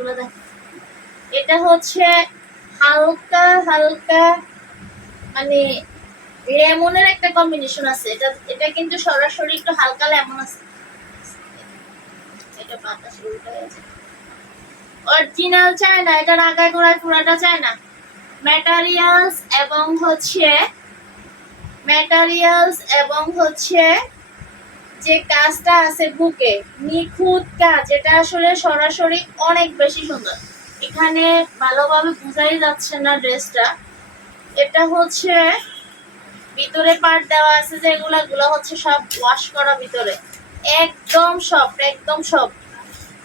ড্রেসগুলো দেখ, এটা হচ্ছে হালকা হালকা মানে লেমনের একটা কম্বিনেশন আছে। এটা এটা কিন্তু সরাসরি একটু হালকা লেমন আছে। এটা বাতাসে উল্টো হয়েছে। অরিজিনাল চায়না, এটা আগায় গোড়ায় পুরাটা চায়না। ম্যাটেরিয়ালস এবং হচ্ছে যে কাজটা আছে বুকে, নিখুঁত কাজ, এটা আসলে সরাসরি অনেক বেশি সুন্দর। এখানে ভালোভাবে বোঝাই যাচ্ছে না ড্রেসটা। এটা হচ্ছে ভিতরে পার্ট দেওয়া আছে যে এগুলো হচ্ছে সব ওয়াশ করা ভিতরে, একদম সফট, একদম সফট,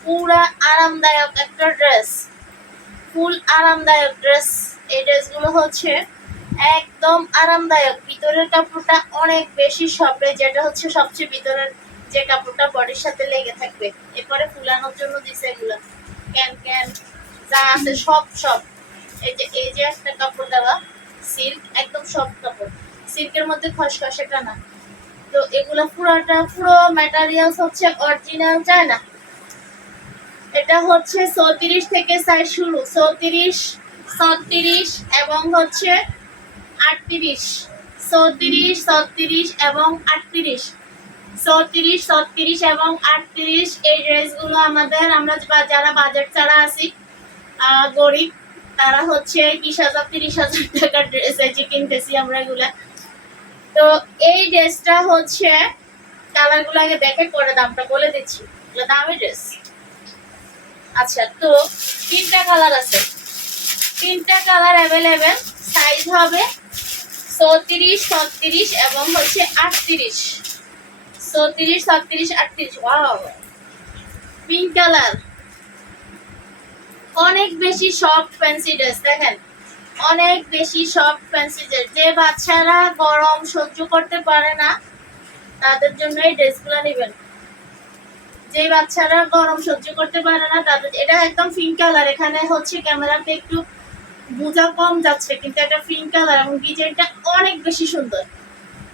পুরা আরামদায়ক একটা ড্রেস, ফুল আরামদায়ক ড্রেস। এই ড্রেসগুলো হচ্ছে একদম আরামদায়ক, ভিতরের কাপড়টা অনেক বেশি সফট, যেটা হচ্ছে সবচেয়ে ভিতরের যে কাপড়টা বডির সাথে লেগে থাকবে। এরপরে ফুলানোর জন্য দিছে এগুলো ক্যান ক্যান যা আছে সব সব। এই যে একটা কাপড় দেওয়া সিল্ক, একদম সফট কাপড়, সিল্কের মধ্যে খসখসে টানা। তো এগুলো পুরো ম্যাটেরিয়ালস হচ্ছে অরিজিনাল চায়না। এটা হচ্ছে 34 থেকে সাইজ শুরু, 34, 36 এবং হচ্ছে 38, 34, 36 এবং 38, 34, 36 এবং 38। এই ড্রেসগুলো আমাদের, আমরা যারা বাজেট ছাড়া আছি, গরিব, তারা হচ্ছে 20,000 30,000 টাকার ড্রেস আছে কিনতেছি আমরা এগুলা। তো এই ড্রেসটা হচ্ছে কালারগুলো আগে দেখে পরে দামটা বলে দিচ্ছি, এগুলো দামি ড্রেস। আচ্ছা, তো 3টা কালার আছে, 3টা কালার অ্যাভেলেবেল। সাইজ হবে 34, 36 এবং হচ্ছে 38, 34, 36, 38। ওয়াও, পিঙ্ক কালার, অনেক বেশি সফট ফ্যান্সি ড্রেস। দেখেন, অনেক বেশি সফট ফ্যান্সি ড্রেস। যে বাচ্চারা গরম সহ্য করতে পারে না তাদের জন্য এই ড্রেসগুলো নেবেন। যে বাচ্চারা গরম সহ্য করতে পারে না তাদের, এটা একদম পিঙ্ক কালার। এখানে হচ্ছে ক্যামেরাতে একটু বোঝা কম যাচ্ছে, কিন্তু এটা পিঙ্ক কালার এবং ডিজাইনটা অনেক বেশি সুন্দর,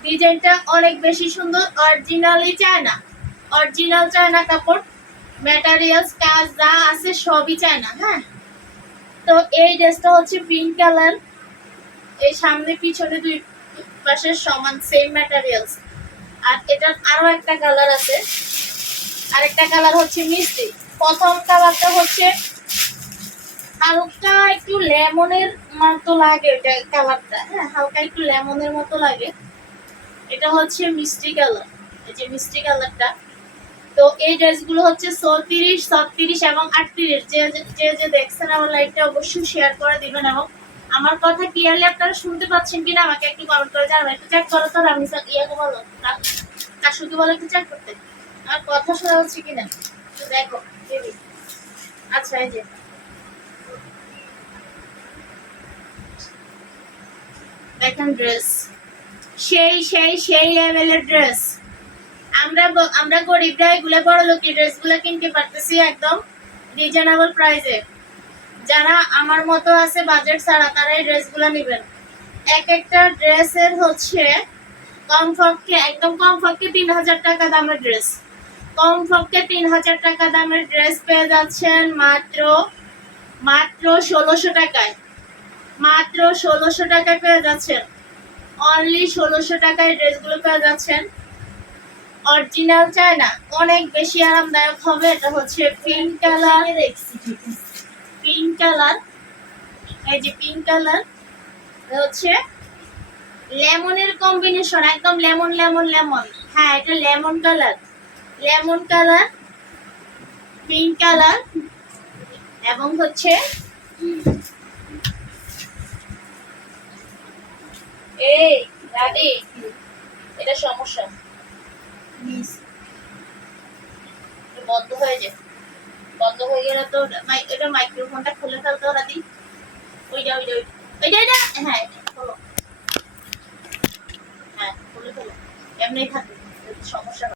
ডিজাইনটা অনেক বেশি সুন্দর। অরিজিনালি চায়না, অরিজিনাল চায়না কাপড়, ম্যাটেরিয়ালস কাজ যা আছে সবই চায়না। হ্যাঁ, তো এই ড্রেসটা হচ্ছে পিঙ্ক কালার, এই সামনে পিছনে দুই পাশের সমান সেম ম্যাটেরিয়ালস। আর এটার আরো একটা কালার আছে, আরেকটা কালার হচ্ছে মিষ্টি। প্রথম কালারটা হচ্ছে হালকা একটু লেমনের মতো লাগে, এটা কালারটা, হ্যাঁ হালকা একটু লেমনের মতো লাগে। এটা হচ্ছে মিষ্টি কালার, এই যে মিষ্টি কালারটা। তো এই ড্রেসগুলো হচ্ছে 34, 36 এবং 38। যে দেখছেন আমার লাইভটা অবশ্যই শেয়ার করে দিবেন, এবং আমার কথা ক্লিয়ারলি আপনারা শুনতে পাচ্ছেন কিনা আমাকে একটু কমেন্ট করে জানাবেন। একটু চেক করো তো রামিসা, ইয়াকে বলো, তার শুধু বলো একটু চেক করতে আমার কথা শোনা যাচ্ছে কিনা, দেখো। আচ্ছা, এই যে দেখেন ড্রেস, সেই সেই সেই লেভেলের ড্রেস। আমরা গরিবরা এগুলো বড় লোক ড্রেসগুলো কিনতে পারতেছি একদম রিজনেবল প্রাইসে। যারা আমার মতো আছে বাজেট ছাড়া, তারা এই ড্রেসগুলো নেবেন। এক একটা ড্রেসের হচ্ছে কমপক্ষে, একদম কমপক্ষে 3,000 টাকা দামের ড্রেস, কমপক্ষে 3,000 টাকা দামের ড্রেস পেয়ে যাচ্ছেন মাত্র 1600 টাকায়, মাত্র 1600 টাকায় পেয়ে যাচ্ছেন। অনলি 1600 টাকায় ড্রেসগুলো পেয়ে যাচ্ছেন। অরিজিনাল চায়না, অনেক বেশি আরামদায়ক হবে। এটা হচ্ছে পিঙ্ক কালার, পিঙ্ক কালার, এই যে পিঙ্ক কালার হচ্ছে লেমনের কম্বিনেশন, একদম লেমন লেমন লেমন। হ্যাঁ, এটা lemon colour, lemon colour, pink colour এবং হচ্ছে এই দাদি, এটা সমস্যা বন্ধ হয়ে যায়, বন্ধ হয়ে গেলে তো এটা মাইক্রোফোনটা খুলে ফেলতে ওরা দিই। ওইটা ওইটা ওইটা ওইটা হ্যাঁ, খোলো, হ্যাঁ খুলে ফেলো, এমনি থাকে, সমস্যা।